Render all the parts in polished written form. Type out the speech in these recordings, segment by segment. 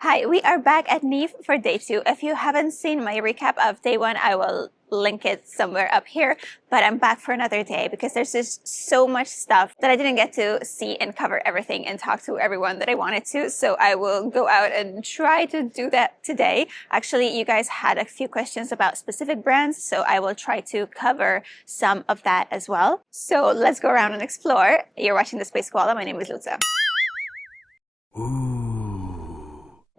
Hi, we are back at NEAF for day 2. If you haven't seen my recap of day 1, I will link it somewhere up here, but I'm back for another day because there's just so much stuff that I didn't get to see and cover everything and talk to everyone that I wanted to, so I will go out and try to do that today. Actually, you guys had a few questions about specific brands, so I will try to cover some of that as well. So let's go around and explore. You're watching the Space Koala. My name is Luca.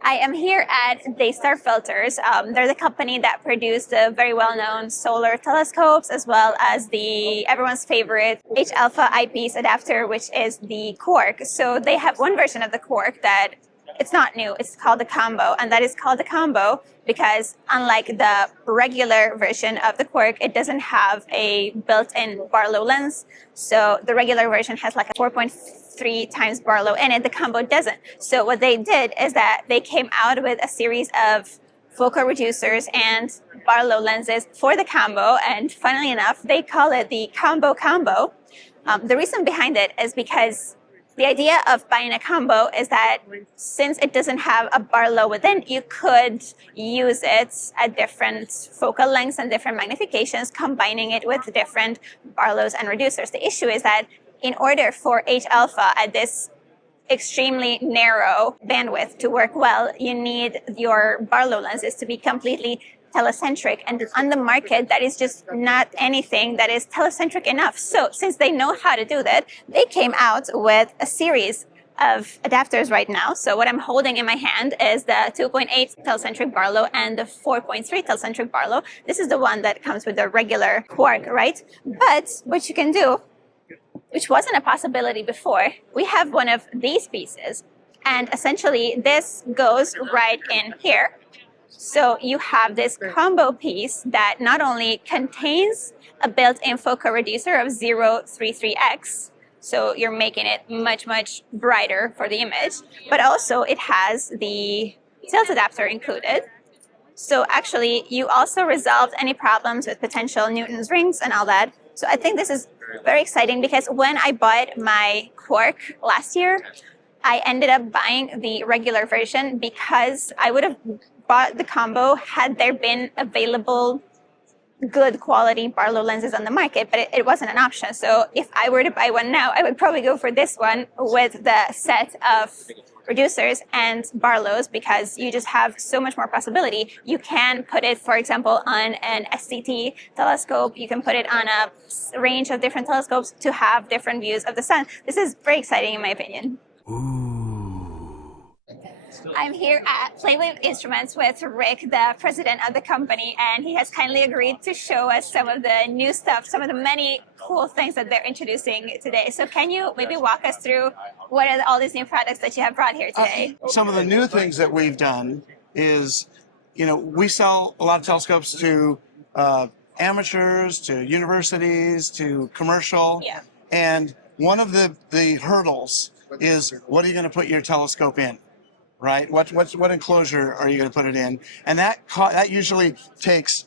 I am here at DayStar Filters. They're the company that produced the very well-known solar telescopes, as well as everyone's favorite H-alpha eyepiece adapter, which is the Quark. So they have one version of the Quark that it's not new. It's called the Combo, and that is called the Combo because unlike the regular version of the Quark, it doesn't have a built-in Barlow lens. So the regular version has like a 4.3 times Barlow in it. The Combo doesn't. So what they did is that they came out with a series of focal reducers and Barlow lenses for the Combo, and funnily enough, they call it the Combo Combo. The reason behind it is because the idea of buying a combo is that since it doesn't have a Barlow within, you could use it at different focal lengths and different magnifications, combining it with different Barlows and reducers. The issue is that in order for H-alpha at this extremely narrow bandwidth to work well, you need your Barlow lenses to be completely telecentric, and on the market that is just not anything that is telecentric enough. So since they know how to do that, they came out with a series of adapters right now. So what I'm holding in my hand is the 2.8 telecentric Barlow and the 4.3 telecentric Barlow. This is the one that comes with the regular Quark, right? But what you can do, which wasn't a possibility before, we have one of these pieces, and essentially this goes right in here. So you have this combo piece that not only contains a built-in focal reducer of 0.33x, so you're making it much, much brighter for the image, but also it has the tilt adapter included. So actually, you also resolved any problems with potential Newton's rings and all that. So I think this is very exciting because when I bought my Quark last year, I ended up buying the regular version because I would have bought the Combo had there been available good quality Barlow lenses on the market, but it wasn't an option. So if I were to buy one now, I would probably go for this one with the set of reducers and Barlows because you just have so much more possibility. You can put it, for example, on an SCT telescope. You can put it on a range of different telescopes to have different views of the sun. This is very exciting in my opinion. I'm here at PlaneWave Instruments with Rick, the president of the company, and he has kindly agreed to show us some of the new stuff, some of the many cool things that they're introducing today. So can you maybe walk us through what are all these new products that you have brought here today? Some of the new things that we've done is, we sell a lot of telescopes to amateurs, to universities, to commercial, and one of the hurdles is what are you going to put your telescope in? Right? What enclosure are you going to put it in? And that usually takes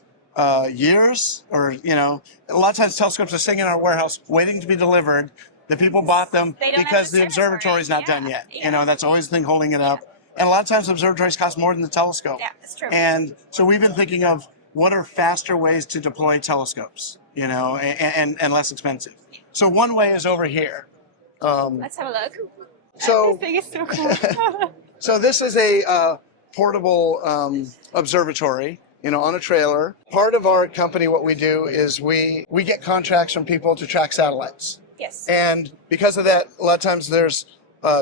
years, or a lot of times telescopes are sitting in our warehouse waiting to be delivered. The people bought them because the observatory is not done yet. That's always the thing holding it up. And a lot of times observatories cost more than the telescope. Yeah, that's true. And so we've been thinking of what are faster ways to deploy telescopes, and less expensive. So one way is over here. Let's have a look. So this thing is so cool. So this is a portable observatory, on a trailer. Part of our company, what we do is we get contracts from people to track satellites. Yes. And because of that, a lot of times there's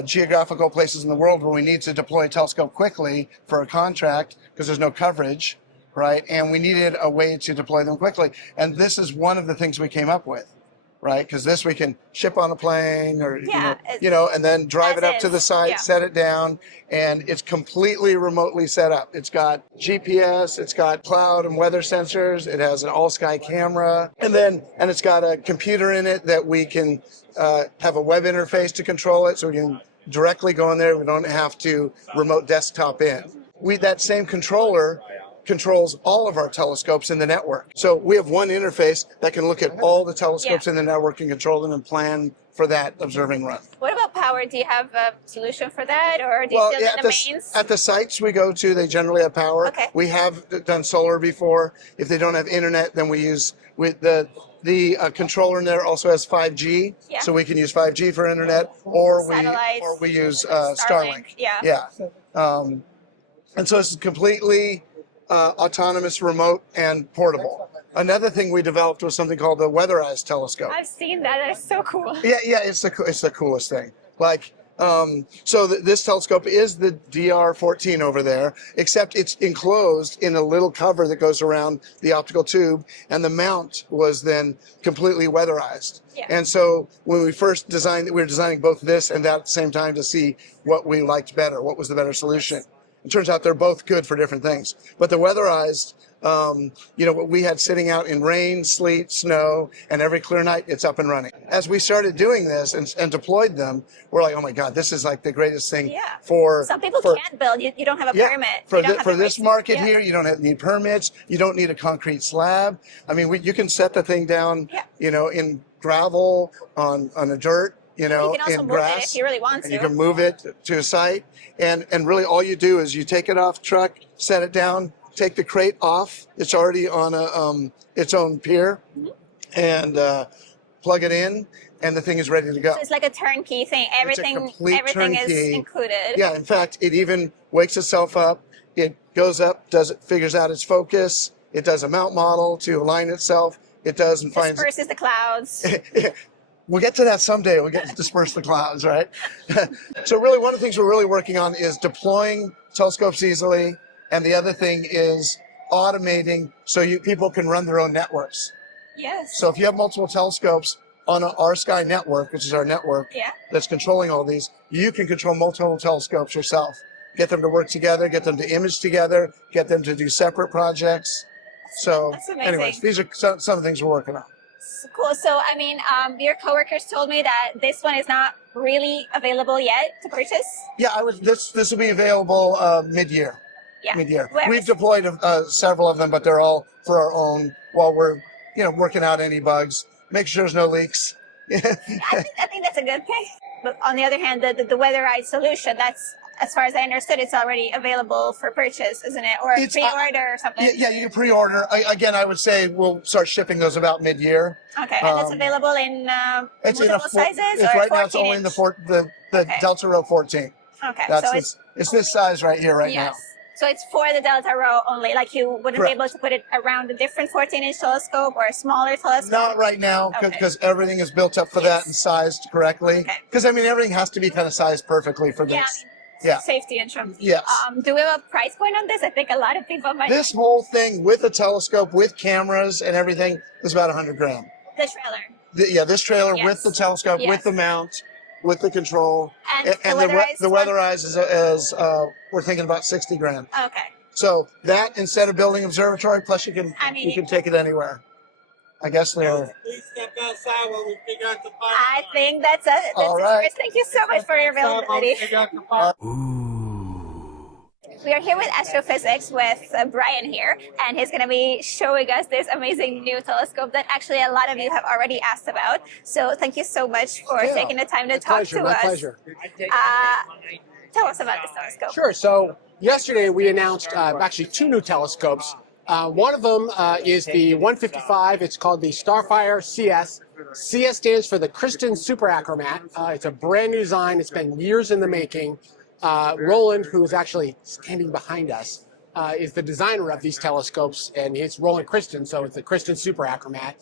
geographical places in the world where we need to deploy a telescope quickly for a contract because there's no coverage, right? And we needed a way to deploy them quickly. And this is one of the things we came up with. Right, because this we can ship on a plane, or and then drive it up to the site, set it down, and it's completely remotely set up. It's got GPS, it's got cloud and weather sensors, it has an all-sky camera, and it's got a computer in it that we can have a web interface to control it, so we can directly go in there. We don't have to remote desktop in. That same controller controls all of our telescopes in the network. So we have one interface that can look at all the telescopes in the network and control them and plan for that observing run. What about power? Do you have a solution for that, or do you still need the mains? At the sites we go to, they generally have power. Okay. We have done solar before. If they don't have internet, then we use the controller in there also has 5G, so we can use 5G for internet, or we use Starlink. Yeah. And so it's completely autonomous, remote, and portable. Another thing we developed was something called the weatherized telescope. I've seen that. That's so cool. Yeah, it's the coolest thing. Like, so this telescope is the DR14 over there, except it's enclosed in a little cover that goes around the optical tube, and the mount was then completely weatherized. Yeah. And so when we first designed it, we were designing both this and that at the same time to see what we liked better, what was the better solution. It turns out they're both good for different things. But the weatherized, what we had sitting out in rain, sleet, snow, and every clear night, it's up and running. As we started doing this and deployed them, we're like, oh my God, this is like the greatest thing for... Some people can't build. You don't have a permit. For this market here, you don't need permits. You don't need a concrete slab. I mean, you can set the thing down, in gravel, on a dirt, you can also in move grass. It if you really want to. You can move it to a site. And really all you do is you take it off the truck, set it down, take the crate off. It's already on its own pier, and plug it in, and the thing is ready to go. So it's like a turnkey thing. Everything is included. Yeah, in fact, it even wakes itself up. It goes up, figures out its focus. It does a mount model to align itself. It does and finds... Disperses the clouds. We'll get to that someday. We'll get to disperse the clouds, right? So really, one of the things we're really working on is deploying telescopes easily. And the other thing is automating so people can run their own networks. Yes. So if you have multiple telescopes on our Sky network, which is our network that's controlling all these, you can control multiple telescopes yourself. Get them to work together, get them to image together, get them to do separate projects. So anyways, these are some of the things we're working on. Cool. So, I mean, your coworkers told me that this one is not really available yet to purchase. Yeah, this will be available mid-year. Yeah. Mid-year. We've deployed several of them, but they're all for our own while we're working out any bugs, make sure there's no leaks. I think that's a good thing. But on the other hand, the weatherized solution, that's, as far as I understood, it's already available for purchase, isn't it? Or pre-order or something? Yeah, you can pre-order. Again, I would say we'll start shipping those about mid-year. Okay, and that's available in multiple sizes? Right now it's only in the Delta Rho 14. Okay, it's this size right here now. So it's for the Delta Rho only, like you wouldn't be able to put it around a different 14-inch telescope or a smaller telescope? Not right now, because everything is built up for that and sized correctly. Because, I mean, everything has to be kind of sized perfectly for this. Safety insurance. Yes. Do we have a price point on this? I think a lot of people might. This whole thing with a telescope, with cameras and everything, is about $100 grand. The trailer. This trailer with the telescope, with the mount, with the control, and the weatherized is we're thinking about 60 grand. Okay. So that instead of building observatory, plus you can take it anywhere. I guess they're. Please step outside while we figure out the part. I think that's it. All right. Thank you so much for your availability. We are here with Astro-Physics with Brian here, and he's going to be showing us this amazing new telescope that actually a lot of you have already asked about. So thank you so much for taking the time to talk to us. My pleasure. Tell us about this telescope. Sure. So yesterday we announced actually two new telescopes. One of them is the 155. It's called the Starfire CS. CS stands for the Christian Superachromat. It's a brand new design. It's been years in the making. Roland, who is actually standing behind us, is the designer of these telescopes, and it's Roland Christian, so it's the Christian Superachromat.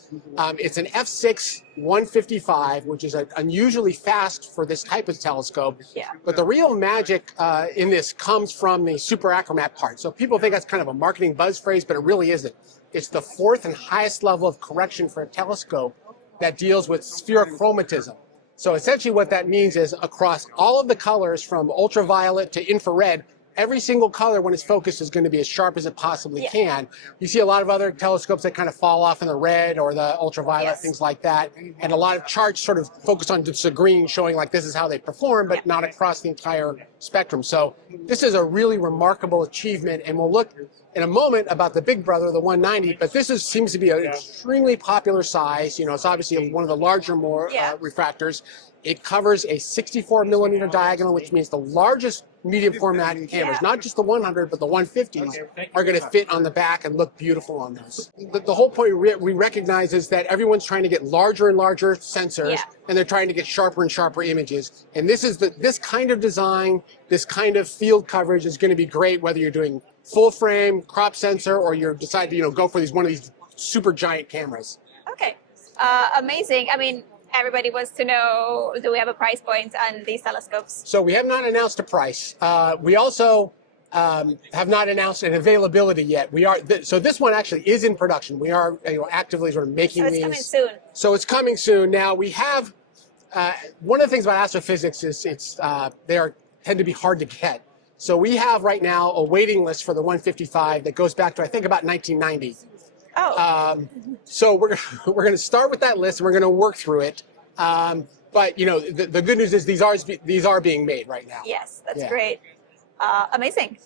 It's an F6 155, which is unusually fast for this type of telescope. Yeah. But the real magic in this comes from the superachromat part. So people think that's kind of a marketing buzz phrase, but it really isn't. It's the fourth and highest level of correction for a telescope that deals with spherochromatism. So essentially what that means is across all of the colors from ultraviolet to infrared, every single color when it's focused is going to be as sharp as it possibly can. You see a lot of other telescopes that kind of fall off in the red or the ultraviolet, things like that. And a lot of charts sort of focus on just the green, showing like this is how they perform, but not across the entire spectrum. So this is a really remarkable achievement, and we'll look in a moment about the big brother, the 190, but this seems to be an extremely popular size. You know, it's obviously one of the larger, more refractors. It covers a 64 millimeter diagonal, which means the largest medium format cameras, not just the 100, but the 150s, are going to fit on the back and look beautiful on those. The whole point we recognize is that everyone's trying to get larger and larger sensors, and they're trying to get sharper and sharper images. And this is this kind of design, this kind of field coverage is going to be great whether you're doing full frame, crop sensor, or you're deciding to go for one of these super giant cameras. Okay, amazing. I mean, everybody wants to know, do we have a price point on these telescopes? So we have not announced a price. We also have not announced an availability yet. We are so this one actually is in production. We are actively sort of making these. So it's coming soon. So it's coming soon. Now we have one of the things about astrophysics is they tend to be hard to get. So we have right now a waiting list for the 155 that goes back to I think about 1990. So we're going to start with that list and we're going to work through it. But the good news is these are being made right now. Yes, that's great. Amazing.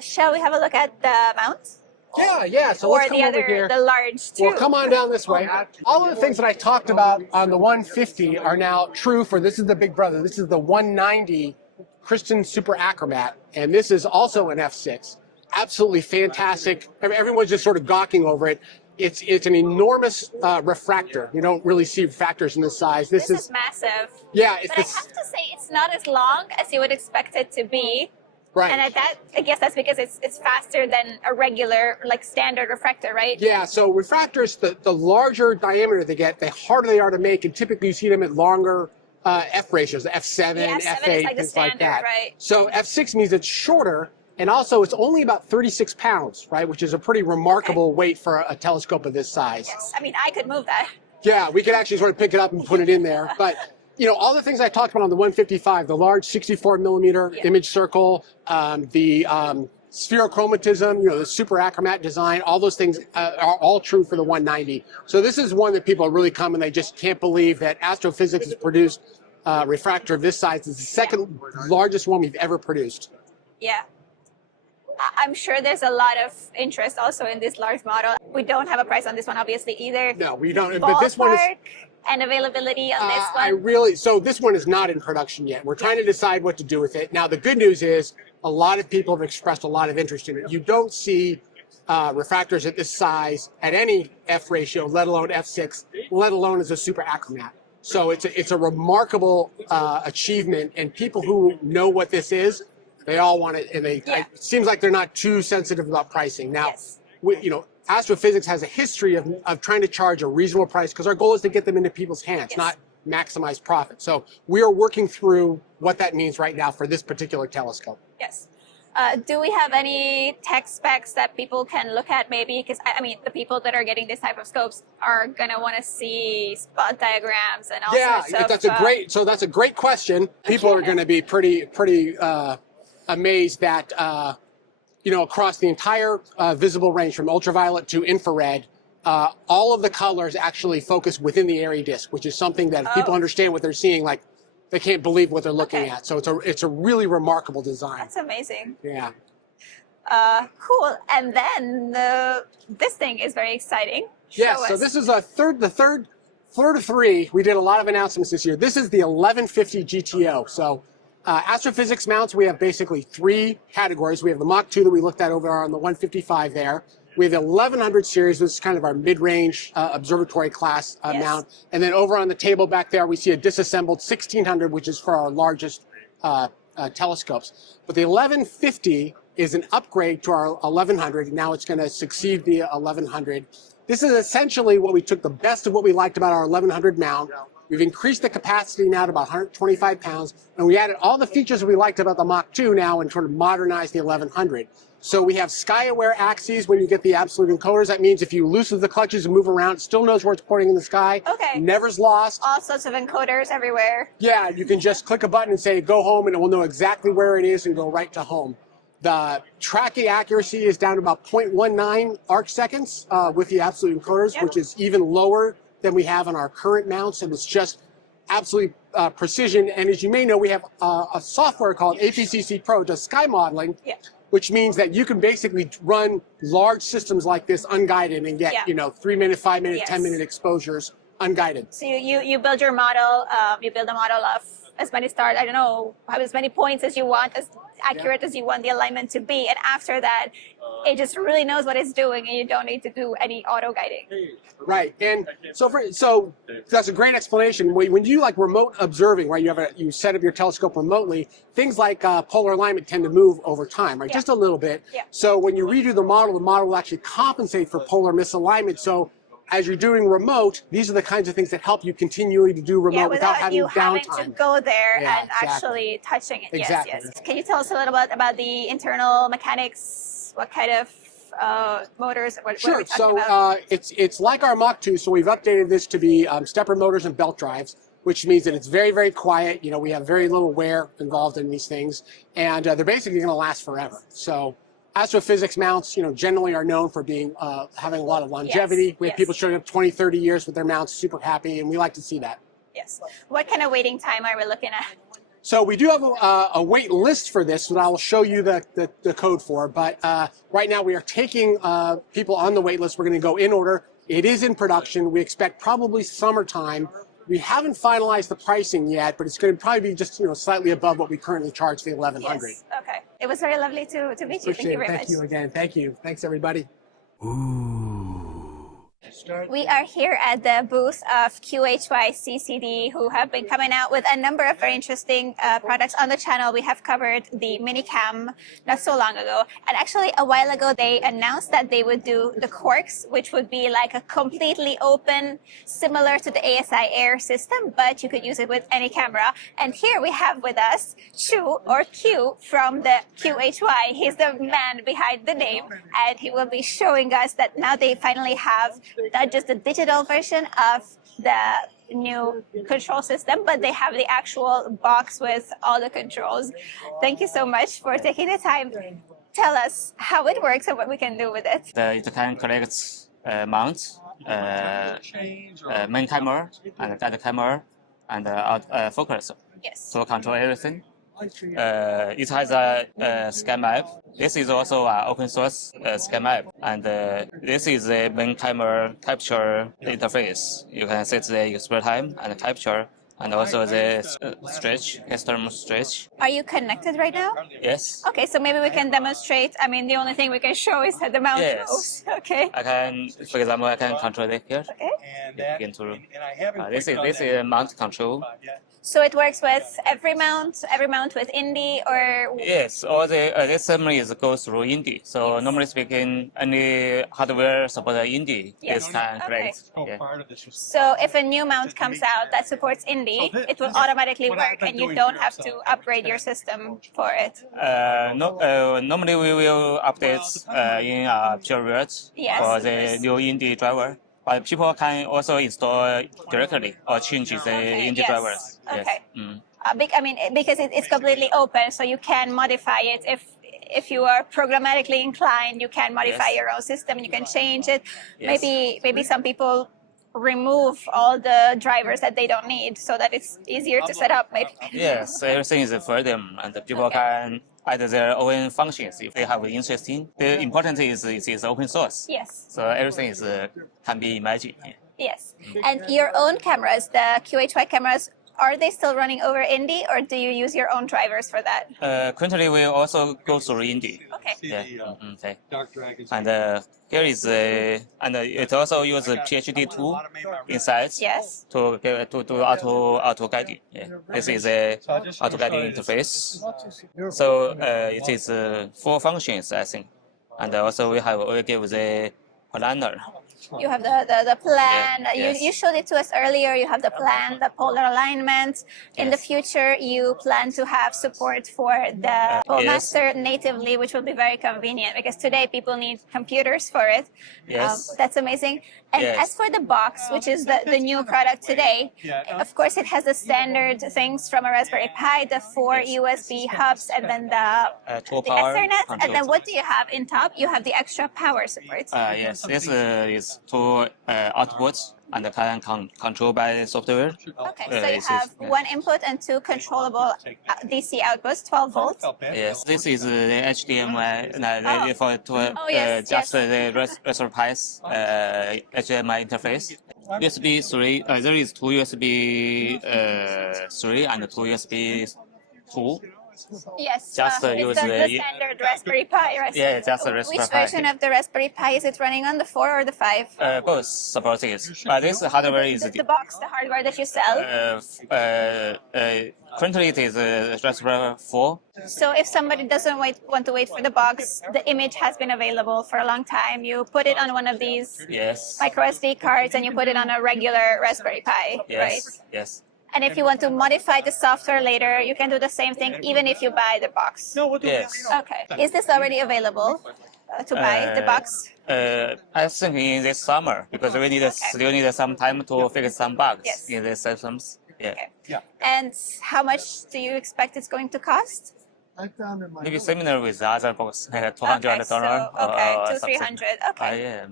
Shall we have a look at the mount? Yeah. So let's come over here. The large too. Well, come on down this way. All of the things that I talked about on the 150 are now true for this is the big brother. This is the 190 Christian Superachromat, and this is also an F6. Absolutely fantastic. Everyone's just sort of gawking over it. It's an enormous refractor. You don't really see refractors in this size. This is massive. Yeah, but I have to say it's not as long as you would expect it to be. Right. And I guess that's because it's faster than a regular, like standard refractor, right? Yeah, so refractors, the larger diameter they get, the harder they are to make, and typically you see them at longer F ratios, F7, F8, like things standard, like that. Right? So F6 means it's shorter, and also it's only about 36 pounds, right, which is a pretty remarkable weight for a telescope of this size. Yes, I mean, I could move that. Yeah, we could actually sort of pick it up and put it in there, but all the things I talked about on the 155, the large 64 millimeter image circle, the spherochromatism, the superachromat design, all those things are all true for the 190. So this is one that people are really coming. They just can't believe that Astro-Physics has produced a refractor of this size. It's the second largest one we've ever produced. Yeah. I'm sure there's a lot of interest also in this large model. We don't have a price on this one, obviously, either. No, we don't. But this one is... and availability on this one? So this one is not in production yet. We're trying to decide what to do with it. Now, the good news is a lot of people have expressed a lot of interest in it. You don't see refractors at this size at any F ratio, let alone F6, let alone as a superachromat. So it's a remarkable achievement, and people who know what this is, they all want it, and it seems like they're not too sensitive about pricing. Now, Astrophysics has a history of trying to charge a reasonable price because our goal is to get them into people's hands, not maximize profit. So we are working through what that means right now for this particular telescope. Yes. Do we have any tech specs that people can look at maybe? Because, I mean, the people that are getting this type of scopes are going to want to see spot diagrams and all sorts of... That's a great question. People are going to be pretty amazed that, across the entire visible range from ultraviolet to infrared, all of the colors actually focus within the airy disk, which is something that if people understand what they're seeing, like, they can't believe what they're looking at. So it's a really remarkable design. That's amazing. Yeah. Cool. And then this thing is very exciting. Yes. So this is the third of three. We did a lot of announcements this year. This is the 1150 GTO. So Astrophysics mounts, we have basically three categories. We have the Mach 2 that we looked at over on the 155 there. We have the 1100 series, which is kind of our mid-range observatory class mount. And then over on the table back there, we see a disassembled 1600, which is for our largest telescopes. But the 1150 is an upgrade to our 1100. Now it's going to succeed the 1100. This is essentially what we took the best of what we liked about our 1100 mount. We've increased the capacity now to about 125 pounds, and we added all the features we liked about the Mach 2 now and sort of modernized the 1100. So we have sky-aware axes when you get the absolute encoders. That means if you loosen the clutches and move around, it still knows where it's pointing in the sky. Okay. Never's lost. All sorts of encoders everywhere. Yeah, you can just click a button and say, go home, and it will know exactly where it is and go right to home. The tracking accuracy is down to about 0.19 arc seconds with the absolute encoders, which is even lower than we have on our current mounts, and it's just absolutely precision. And as you may know, we have a software called APCC Pro, does sky modeling, which means that you can basically run large systems like this unguided and get 3-minute, 5-minute, 10-minute exposures unguided. So you build your model, you build a model of as many stars, I don't know, have as many points as you want, as accurate as you want the alignment to be, and after that, it just really knows what it's doing, and you don't need to do any auto guiding. Right, and so that's a great explanation. When you like remote observing, right? You set up your telescope remotely. Things like polar alignment tend to move over time, right? Just a little bit. So when you redo the model will actually compensate for polar misalignment. So as you're doing remote, these are the kinds of things that help you continually to do remote without having downtime. Having to go there and actually touching it. Exactly. Yes. Can you tell us a little bit about the internal mechanics? What kind of motors? What are we talking about? It's like our Mach 2, so we've updated this to be stepper motors and belt drives, which means that it's very, very quiet. You know, we have very little wear involved in these things, and they're basically going to last forever. So Astro-Physics mounts, generally are known for being having a lot of longevity. We have people showing up 20, 30 years with their mounts, super happy, and we like to see that. Yes. What kind of waiting time are we looking at? So we do have a wait list for this that I will show you the code for, but right now we are taking people on the wait list. We're going to go in order. It is in production. We expect probably summertime. We haven't finalized the pricing yet, but it's going to probably be just slightly above what we currly charge the 1100. Yes. Okay. It was very lovely to meet you. Thank you very much. Thank you again. Thank you. Thanks, everybody. We are here at the booth of QHY CCD, who have been coming out with a number of very interesting products on the channel. We have covered the Minicam not so long ago. And actually, a while ago, they announced that they would do the Quarks, which would be like a completely open, similar to the ASI Air system, but you could use it with any camera. And here we have with us Chu, or Q, from the QHY. He's the man behind the name, and he will be showing us that now they finally have not just the digital version of the new control system, but they have the actual box with all the controls. Thank you so much for taking the time. Tell us how it works and what we can do with it. It can collect mount, main camera, and other camera, and focus to control everything. It has a scan map. This is also an open source scan map, and this is the main camera capture interface. You can set the exposure time and capture, and also the stretch, custom stretch. Are you connected right now? Yes. Okay, so maybe we can demonstrate. I mean, the only thing we can show is that the mount moves. Okay. I can, for example, I can control it here. Okay. This is mount control. So it works with every mount with Indy, or? Yes, all the this assembly goes through Indy. So normally speaking, any hardware support Indy, this can collect. So if a new mount comes out that supports Indy, it will automatically work, and you don't have to upgrade your system for it. Normally we will update in a period for the new Indy driver. But people can also install directly or change the Indy drivers. Okay. Yes. I mean, because it's completely open, so you can modify it. If you are programmatically inclined, you can modify your own system. You can change it. Maybe some people remove all the drivers that they don't need, so that it's easier to set up. Maybe. Yes, everything is for them, and the people can add their own functions if they have interest in. The important is it is open source. Yes. So everything can be imagined. Yes. And your own cameras, the QHY cameras, are they still running over Indy, or do you use your own drivers for that? Currently, we also go through Indy. Okay. Yeah. Okay. And here is and it also uses PhD tool inside. Yes. To do auto guiding. Yeah. This is a auto guiding interface. So it is 4 functions, I think. And also we give the planner. You have the plan. Yeah, You showed it to us earlier. You have the plan, the polar alignment. In the future, you plan to have support for the master natively, which will be very convenient because today people need computers for it. Yes. That's amazing. And as for the box, which is the new product today, of course, it has the standard things from a Raspberry Pi, the 4 USB hubs, and then the Ethernet. And then what do you have in top? You have the extra power support. Yes, this is two outputs and can control by software. Okay, so you have one input and two controllable DC outputs, 12 volts. Yes, this is the HDMI for just the Raspberry Pi's HDMI interface. USB 3, there is two USB 3 and two USB 2. Yes, just use the standard Raspberry Pi, right? Yeah, just the Raspberry Which Pi. version of the Raspberry Pi is it running on, the 4 or the 5? Both support it. But this hardware is the box, the hardware that you sell. Currently, it is Raspberry 4. So if somebody doesn't want to wait for the box, the image has been available for a long time. You put it on one of these micro SD cards and you put it on a regular Raspberry Pi, right? Yes. And if you want to modify the software later, you can do the same thing even if you buy the box. Yes. Okay. Is this already available to buy the box? I think in this summer because we need still need some time to fix some bugs in the systems. Yeah. Okay. And how much do you expect it's going to cost? Maybe similar with the other box, $200 to $300. Okay.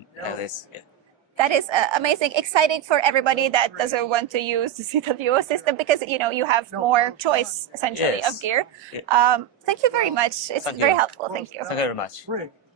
That is amazing, exciting for everybody that doesn't want to use the CWO system because you have more choice essentially of gear. Thank you very much. It's very helpful. Thank you. Thank you very much.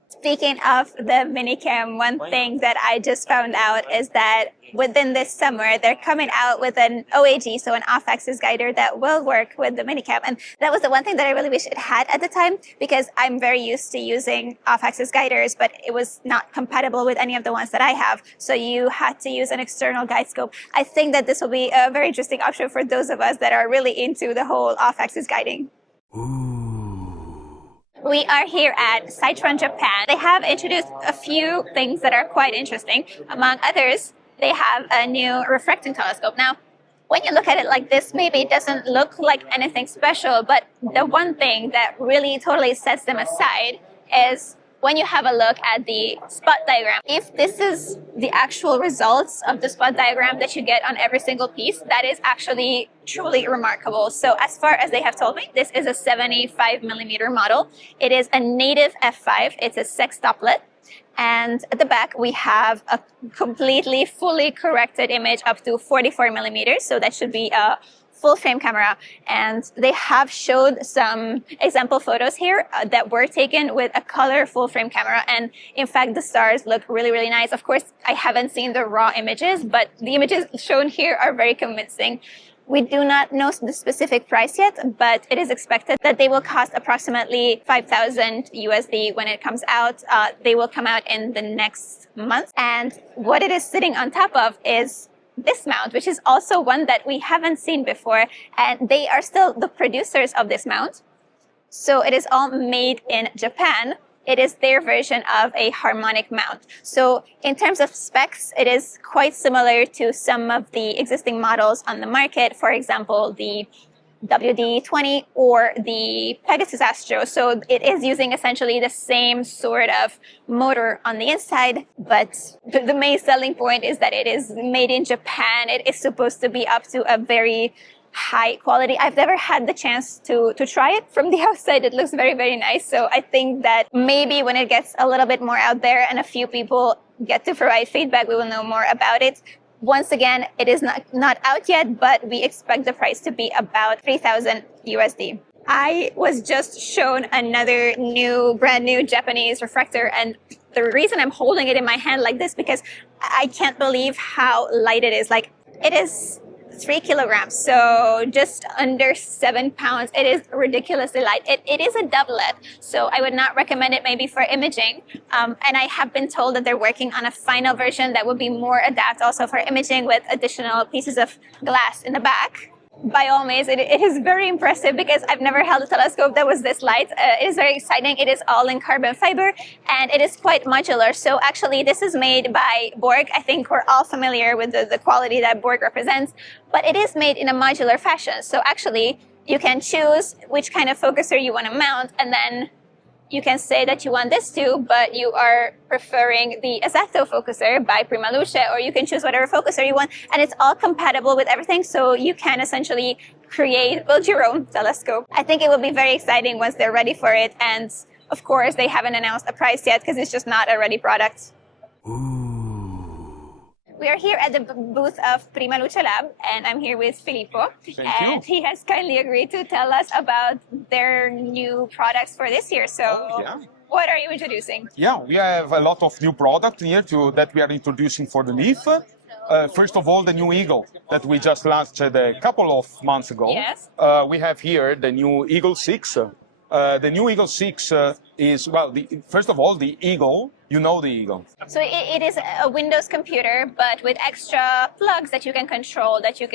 Speaking of the minicam, one thing that I just found out is that within this summer, they're coming out with an OAG, so an off-axis guider that will work with the minicam. And that was the one thing that I really wish it had at the time because I'm very used to using off-axis guiders, but it was not compatible with any of the ones that I have. So you had to use an external guide scope. I think that this will be a very interesting option for those of us that are really into the whole off-axis guiding. We are here at Cytron, Japan. They have introduced a few things that are quite interesting. Among others, they have a new refracting telescope. Now, when you look at it like this, maybe it doesn't look like anything special, but the one thing that really totally sets them aside is when you have a look at the spot diagram. If this is the actual results of the spot diagram that you get on every single piece, that is actually truly remarkable. So as far as they have told me, this is a 75mm model. It is a native f5. It's a sextuplet. And at the back, we have a completely fully corrected image up to 44mm. So that should be a full frame camera, and they have showed some example photos here that were taken with a color full frame camera, and in fact the stars look really, really nice. Of course, I haven't seen the raw images, but the images shown here are very convincing. We do not know the specific price yet, but it is expected that they will cost approximately 5,000 USD when it comes out. They will come out in the next month, and what it is sitting on top of is this mount, which is also one that we haven't seen before, and they are still the producers of this mount. So it is all made in Japan. It is their version of a harmonic mount. So in terms of specs, it is quite similar to some of the existing models on the market. For example, the WD-20 or the Pegasus Astro. So it is using essentially the same sort of motor on the inside, but the main selling point is that it is made in Japan. It is supposed to be up to a very high quality. I've never had the chance to try it from the outside. It looks very, very nice. So I think that maybe when it gets a little bit more out there and a few people get to provide feedback, we will know more about it. Once again, it is not out yet, but we expect the price to be about 3,000 USD. I was just shown another brand new Japanese refractor, and the reason I'm holding it in my hand like this because I can't believe how light it is. Like, it is 3 kilograms, so just under 7 pounds. It is ridiculously light. It is a doublet, so I would not recommend it maybe for imaging. And I have been told that they're working on a final version that would be more adapt also for imaging with additional pieces of glass in the back. By all means, it is very impressive because I've never held a telescope that was this light. It is very exciting. It is all in carbon fiber and it is quite modular. So actually this is made by Borg. I think we're all familiar with the quality that Borg represents, but it is made in a modular fashion. So actually you can choose which kind of focuser you want to mount, and then you can say that you want this too, but you are preferring the Esatto focuser by Prima Luce, or you can choose whatever focuser you want, and it's all compatible with everything, so you can essentially build your own telescope. I think it will be very exciting once they're ready for it, and of course they haven't announced a price yet because it's just not a ready product. We are here at the booth of Prima Luce Lab, and I'm here with Filippo. And he has kindly agreed to tell us about their new products for this year. So what are you introducing? Yeah, we have a lot of new products here that we are introducing for the NEAF. First of all, the new Eagle that we just launched a couple of months ago. Yes. We have here the new Eagle 6. The new Eagle 6 is, well, first of all, the Eagle, you know the Eagle. So it is a Windows computer, but with extra plugs that you can control, that you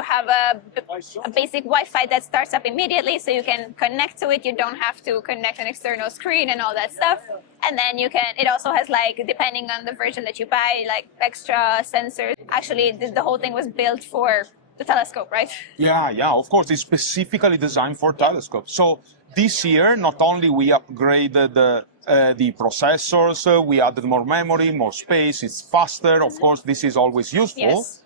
have a basic Wi-Fi that starts up immediately, so you can connect to it. You don't have to connect an external screen and all that stuff. And then it also has, like, depending on the version that you buy, like extra sensors. Actually, the whole thing was built for the telescope, right? Yeah, of course, it's specifically designed for telescopes. So this year, not only we upgraded the processors, we added more memory, more space, it's faster. Of course, this is always useful. Yes.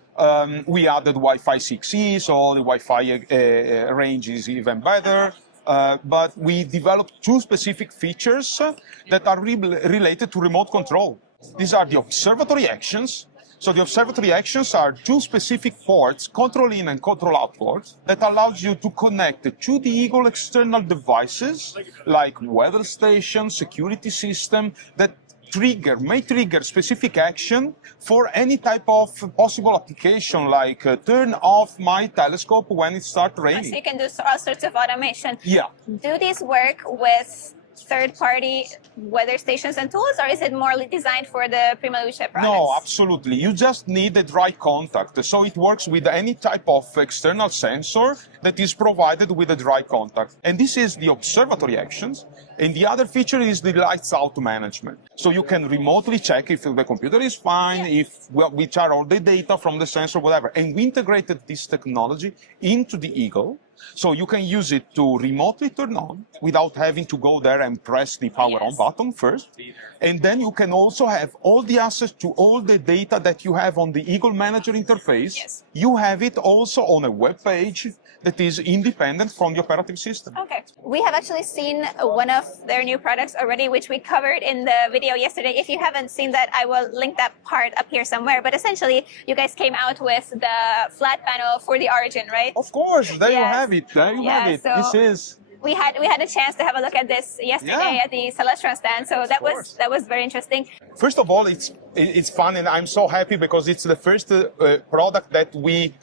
We added Wi-Fi 6E, so the Wi-Fi range is even better. But we developed two specific features that are related to remote control. These are the observatory actions. So the observatory actions are two specific ports, control in and control out ports, that allows you to connect to the Eagle external devices, like weather station, security system, that may trigger specific action for any type of possible application, like turn off my telescope when it starts raining. So you can do all sorts of automation. Yeah. Do these work with third-party weather stations and tools, or is it more designed for the Prima Luce products? No, absolutely. You just need the right contact. So it works with any type of external sensor that is provided with a dry contact. And this is the observatory actions. And the other feature is the lights out management. So you can remotely check if the computer is fine, which are all the data from the sensor, whatever. And we integrated this technology into the Eagle. So you can use it to remotely turn on without having to go there and press the power on button first. And then you can also have all the access to all the data that you have on the Eagle Manager interface. Yes. You have it also on a web page that is independent from the operating system. Okay. We have actually seen one of their new products already, which we covered in the video yesterday. If you haven't seen that, I will link that part up here somewhere. But essentially, you guys came out with the flat panel for the Origin, right? Of course, there you have it. There you have it. So this is... We had a chance to have a look at this yesterday at the Celestron stand, so that was very interesting. First of all, it's fun, and I'm so happy because it's the first product that we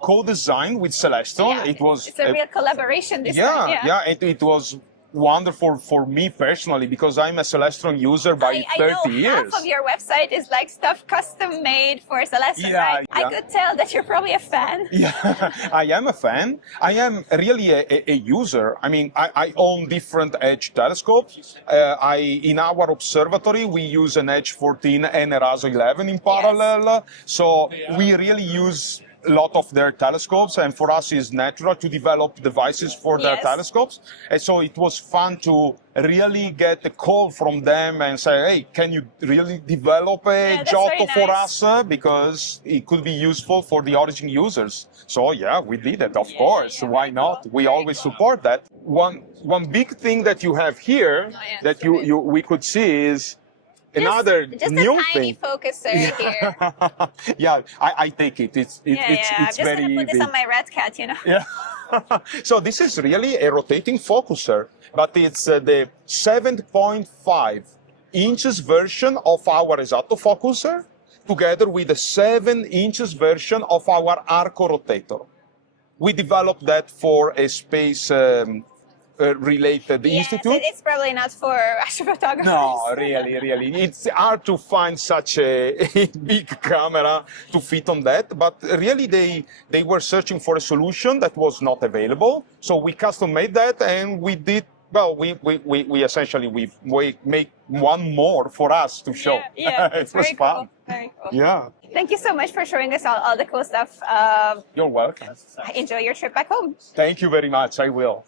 co-designed with Celestron. Yeah, it's a real collaboration this time. Yeah, it was wonderful for me personally because I'm a Celestron user by 30 years. Half of your website is like stuff custom made for Celestron, right? I could tell that you're probably a fan. Yeah, I am a fan. I am really a user. I mean, I own different Edge telescopes. In our observatory, we use an Edge 14 and a Raso 11 in parallel. So we really use a lot of their telescopes, and for us it's natural to develop devices for their telescopes. And so it was fun to really get a call from them and say, hey, can you really develop a Giotto for us? Because it could be useful for the Origin users. So yeah, we did it, of course. Why not? We always support that. One big thing that you have here that we could see is another new a tiny thing. Focuser here. Yeah, I take it. It's I'm just very gonna put this on my red cat, you know. Yeah. So this is really a rotating focuser, but it's the 7.5 inches version of our Esatto focuser, together with the 7 inches version of our Arco rotator. We developed that for a space related Yes, institute. it's probably not for astrophotographers. No, really. It's hard to find such a big camera to fit on that. But really, they were searching for a solution that was not available. So we custom made that, and we did. Well, we essentially we make one more for us to show. Yeah, It was very fun. cool. Very cool. Yeah. Thank you so much for showing us all the cool stuff. You're welcome. Enjoy your trip back home. Thank you very much. I will.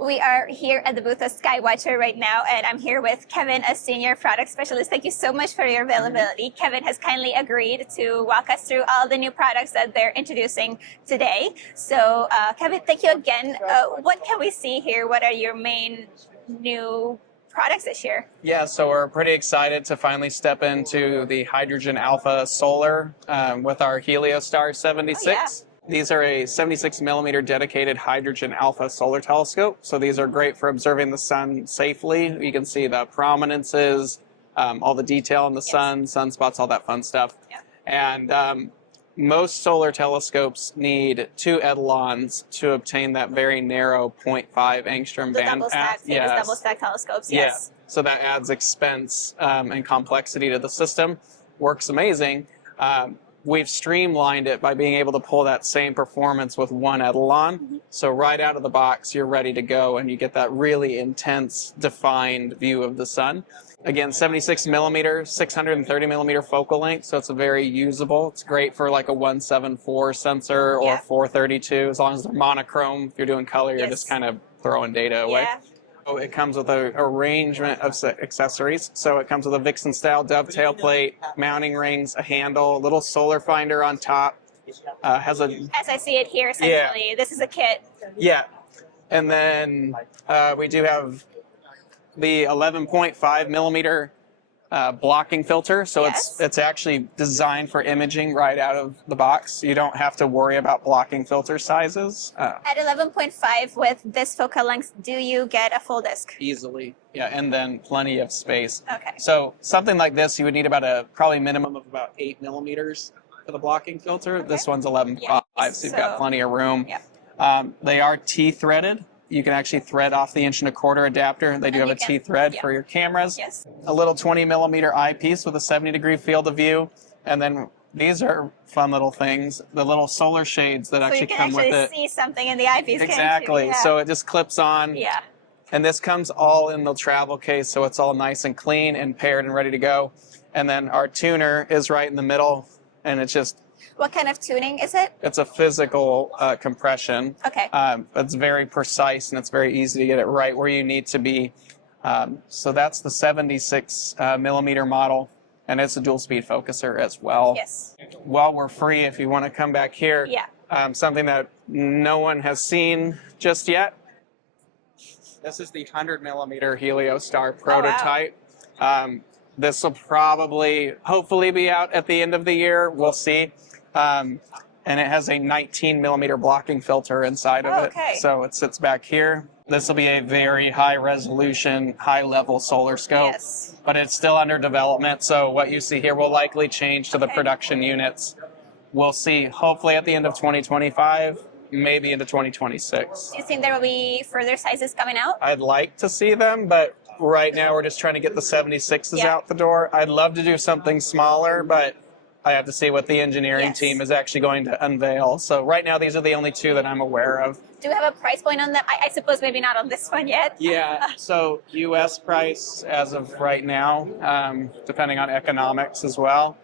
We are here at the booth of Skywatcher right now, and I'm here with Kevin, a senior product specialist. Thank you so much for your availability. Kevin has kindly agreed to walk us through all the new products that they're introducing today. So, Kevin, thank you again. What can we see here? What are your main new products this year? Yeah, so we're pretty excited to finally step into the hydrogen alpha solar with our Heliostar 76. Oh, yeah. These are a 76 millimeter dedicated hydrogen alpha solar telescope. So these are great for observing the sun safely. You can see the prominences, all the detail in the sun, sunspots, all that fun stuff. Yeah. And most solar telescopes need 2 etalons to obtain that very narrow 0.5 angstrom The band. double stack, famous double stack telescopes, Yeah. yes. So that adds expense and complexity to the system. Works amazing. We've streamlined it by being able to pull that same performance with 1 etalon. So right out of the box, you're ready to go, and you get that really intense, defined view of the sun. Again, 76 millimeter, 630 millimeter focal length, so it's a very usable. It's great for like a 174 sensor or 432, as long as they're monochrome. If you're doing color, you're just kind of throwing data away. Yeah. So it comes with an arrangement of accessories. So it comes with a Vixen-style dovetail plate, mounting rings, a handle, a little solar finder on top. Has a As I see it here, essentially, this is a kit. And then we do have the 11.5 millimeter blocking filter. So it's actually designed for imaging right out of the box. You don't have to worry about blocking filter sizes. At 11.5 with this focal length, do you get a full disc? Easily, yeah, and then plenty of space. Okay. So something like this, you would need about probably minimum of about 8 millimeters for the blocking filter. Okay. This one's 11.5, so you've got plenty of room. Yeah. They are T-threaded. You can actually thread off the 1.25" adapter. They do have a T-thread for your cameras. Yes. A little 20 millimeter eyepiece with a 70-degree field of view. And then these are fun little things, the little solar shades that actually come with it. So you can actually see something in the eyepiece, Exactly. Yeah. So it just clips on. Yeah. And this comes all in the travel case, so it's all nice and clean and paired and ready to go. And then our tuner is right in the middle, and it's just... What kind of tuning is it? It's a physical compression. Okay. It's very precise, and it's very easy to get it right where you need to be. So that's the 76 millimeter model, and it's a dual speed focuser as well. Yes. While we're free, if you want to come back here, something that no one has seen just yet. This is the 100 millimeter Heliostar prototype. Oh, wow. This will probably, hopefully, be out at the end of the year. We'll see. And it has a 19 millimeter blocking filter inside of it. So it sits back here. This will be a very high resolution, high level solar scope, but it's still under development. So what you see here will likely change to the production units. We'll see hopefully at the end of 2025, maybe into 2026. Do you think there will be further sizes coming out? I'd like to see them, but right now we're just trying to get the 76s out the door. I'd love to do something smaller, but I have to see what the engineering team is actually going to unveil. So right now, these are the only 2 that I'm aware of. Do we have a price point on them? I suppose maybe not on this one yet. Yeah, so US price as of right now, depending on economics as well,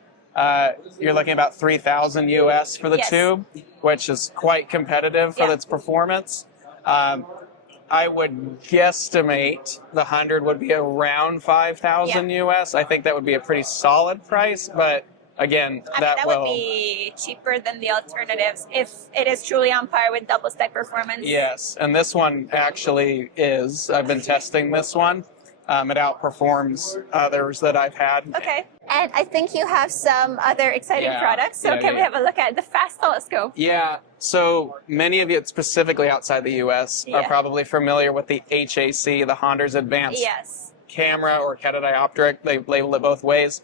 you're looking about $3,000 US for the tube, which is quite competitive for its performance. I would guesstimate the 100 would be around $5,000 US. I think that would be a pretty solid price, but again, that would be cheaper than the alternatives if it is truly on par with double stack performance. Yes, and this one actually is. I've been testing this one. It outperforms others that I've had. Okay, and I think you have some other exciting products. So can we have a look at the FAST telescope? Yeah, so many of you specifically outside the US are probably familiar with the HAC, the Honder's Advanced Camera or catadioptric. They label it both ways.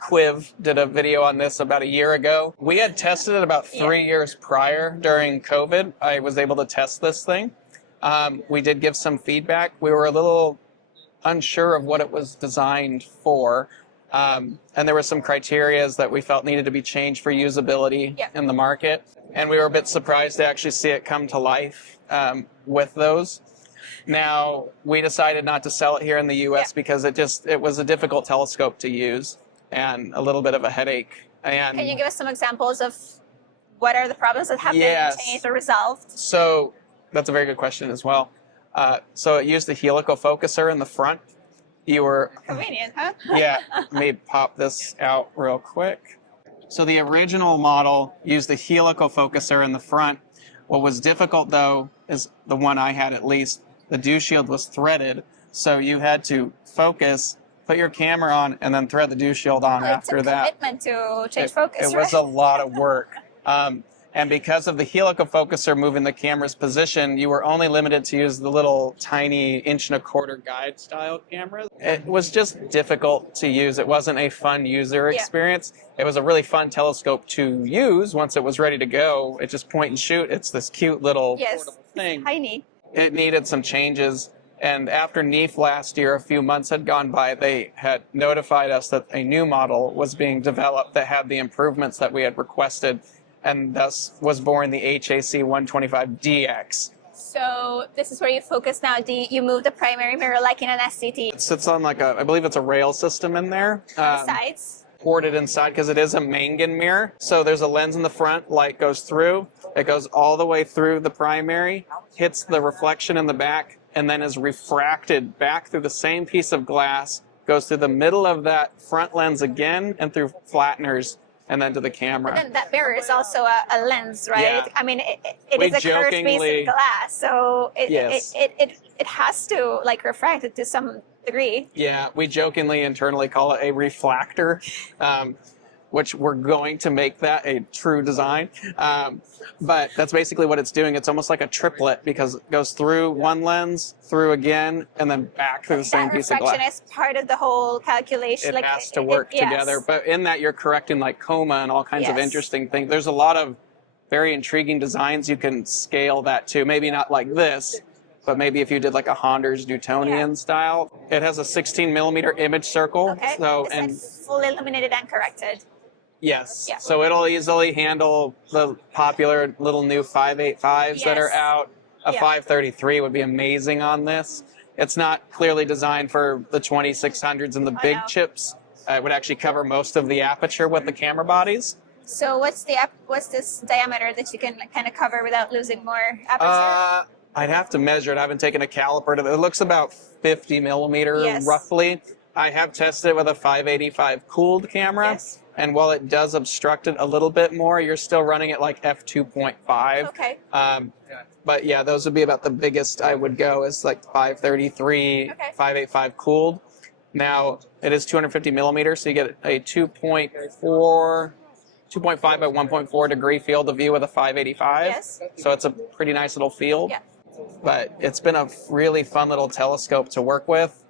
Quiv did a video on this about a year ago. We had tested it about 3 years prior during COVID. I was able to test this thing. We did give some feedback. We were a little unsure of what it was designed for. And there were some criterias that we felt needed to be changed for usability in the market. And we were a bit surprised to actually see it come to life with those. Now, we decided not to sell it here in the US because it was a difficult telescope to use and a little bit of a headache. And can you give us some examples of what are the problems that have been changed or resolved? So that's a very good question as well. So it used the helical focuser in the front. You were convenient, huh? Yeah, let me pop this out real quick. So the original model used the helical focuser in the front. What was difficult though is the one I had at least. The dew shield was threaded, so you had to focus, put your camera on, and then thread the dew shield on after that. Commitment to change focus. It was a lot of work. And because of the helical focuser moving the camera's position, you were only limited to use the little tiny 1.25" guide style cameras. It was just difficult to use. It wasn't a fun user experience. It was a really fun telescope to use once it was ready to go. It just point and shoot. It's this cute little portable thing. Tiny. It needed some changes. And after NEAF last year, a few months had gone by, they had notified us that a new model was being developed that had the improvements that we had requested. And thus was born the HAC 125DX. So this is where you focus now. You move the primary mirror like in an SCT. It sits on like I believe it's a rail system in there. On the sides? Ported inside because it is a Mangan mirror. So there's a lens in the front, light goes through. It goes all the way through the primary, hits the reflection in the back, and then is refracted back through the same piece of glass, goes through the middle of that front lens again, and through flatteners, and then to the camera. But then that mirror is also a lens, right? Yeah. I mean, it is a curved piece of glass, so it has to like refract it to some degree. Yeah, we jokingly internally call it a refractor, which we're going to make that a true design. But that's basically what it's doing. It's almost like a triplet because it goes through one lens, through again, and then back through the same piece of glass. That refraction is part of the whole calculation. It has to work together. But in that, you're correcting like coma and all kinds of interesting things. There's a lot of very intriguing designs you can scale that to. Maybe not like this, but maybe if you did like a Honder's Newtonian style. It has a 16mm image circle. Okay. So it's fully illuminated and corrected. Yes. Yeah. So it'll easily handle the popular little new 585s that are out. A 533 would be amazing on this. It's not clearly designed for the 2600s and the big chips. It would actually cover most of the aperture with the camera bodies. So what's this diameter that you can kind of cover without losing more aperture? I'd have to measure it. I haven't taken a caliper to it. It looks about 50mm roughly. I have tested it with a 585 cooled camera. And while it does obstruct it a little bit more, you're still running at like f2.5. Okay. But yeah, those would be about the biggest I would go is like 533, 585 cooled. Now it is 250mm, so you get a 2.5 by 1.4 degree field of view with a 585. Yes. So it's a pretty nice little field. Yeah. But it's been a really fun little telescope to work with.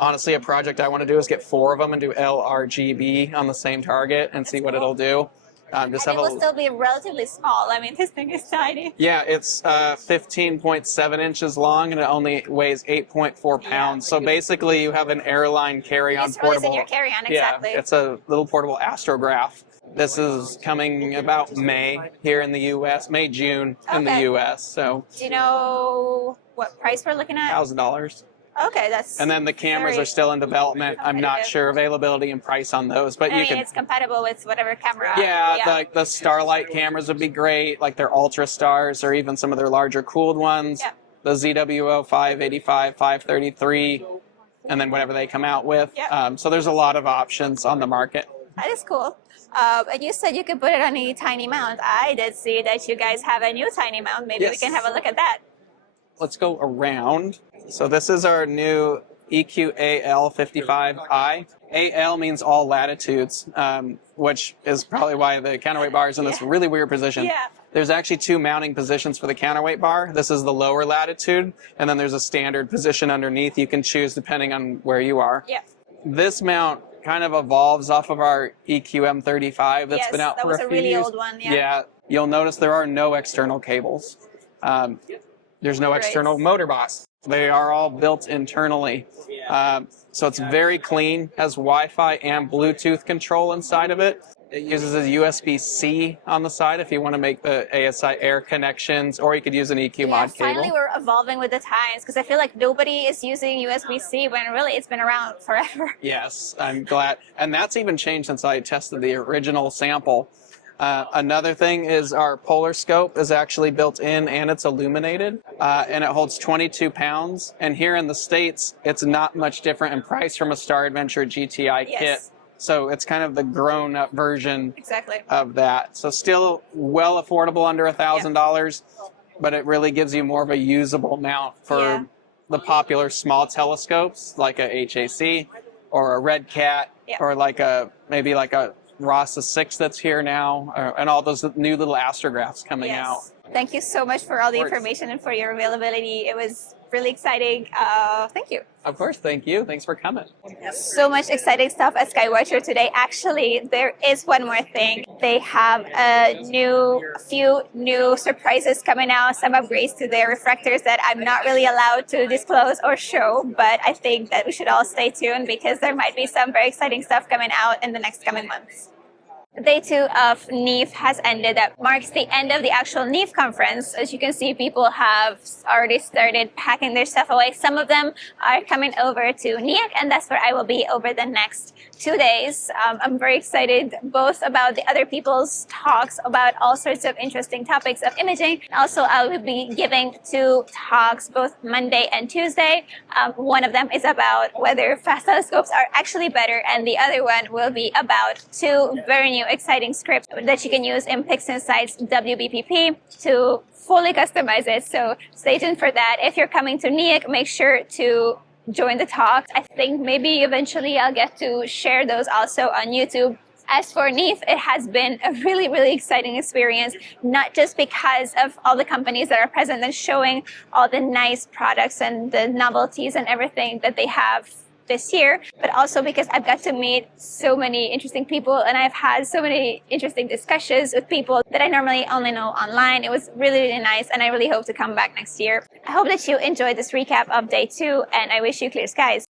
Honestly, a project I want to do is get 4 of them and do LRGB on the same target and see what it'll do. And it will still be relatively small. I mean, this thing is tiny. Yeah, it's 15.7 inches long and it only weighs 8.4 pounds. So basically, you have an airline carry-on portable. It's in your carry-on, exactly. Yeah, it's a little portable astrograph. This is coming about May here in the U.S., May, June in the U.S. So. Do you know what price we're looking at? $1,000. Okay, that's. And then the cameras are still in development. I'm not sure availability and price on those, but you can. It's compatible with whatever camera. Yeah, like the Starlight cameras would be great, like their Ultra Stars or even some of their larger cooled ones. Yeah. The ZWO 585, 533, and then whatever they come out with. Yeah. So there's a lot of options on the market. That is cool. And you said you could put it on a tiny mount. I did see that you guys have a new tiny mount. Maybe we can have a look at that. Let's go around. So this is our new EQAL55i. AL means all latitudes, which is probably why the counterweight bar is in this really weird position. Yeah. There's actually 2 mounting positions for the counterweight bar. This is the lower latitude, and then there's a standard position underneath you can choose depending on where you are. Yeah. This mount kind of evolves off of our EQM35 that's been out that for was a a few really years. old one. Yeah, you'll notice there are no external cables. There's no external motor box. They are all built internally. So it's very clean, has Wi-Fi and Bluetooth control inside of it. It uses a USB-C on the side if you want to make the ASI air connections, or you could use an EQ mod cable. Finally we're evolving with the times, because I feel like nobody is using USB-C when really it's been around forever. Yes, I'm glad. And that's even changed since I tested the original sample. Another thing is our polar scope is actually built in and it's illuminated, and it holds 22 pounds. And here in the States, it's not much different in price from a Star Adventure GTI kit. So it's kind of the grown-up version of that. So still well affordable, under $1,000, but it really gives you more of a usable mount for the popular small telescopes like a HAC or a Red Cat or like maybe like a Rasa 6 that's here now, and all those new little astrographs coming out. Thank you so much for all the information and for your availability. It was really exciting. Thank you. Of course, thank you. Thanks for coming. So much exciting stuff at Skywatcher today. Actually, there is one more thing. They have a few new surprises coming out, some upgrades to their refractors that I'm not really allowed to disclose or show, but I think that we should all stay tuned because there might be some very exciting stuff coming out in the next coming months. Day 2 of NEAF has ended. That marks the end of the actual NEAF conference. As you can see, people have already started packing their stuff away. Some of them are coming over to NEAC, and that's where I will be over the next 2 days. I'm very excited both about the other people's talks about all sorts of interesting topics of imaging. Also, I will be giving 2 talks both Monday and Tuesday. One of them is about whether fast telescopes are actually better, and the other one will be about 2 very new exciting scripts that you can use in PixInsight's WBPP to fully customize it. So stay tuned for that. If you're coming to NEAC, make sure to join the talk. I think maybe eventually I'll get to share those also on YouTube. As for NEAF, it has been a really, really exciting experience, not just because of all the companies that are present and showing all the nice products and the novelties and everything that they have this year, but also because I've got to meet so many interesting people and I've had so many interesting discussions with people that I normally only know online. It was really, really nice, and I really hope to come back next year. I hope that you enjoyed this recap of Day 2, and I wish you clear skies.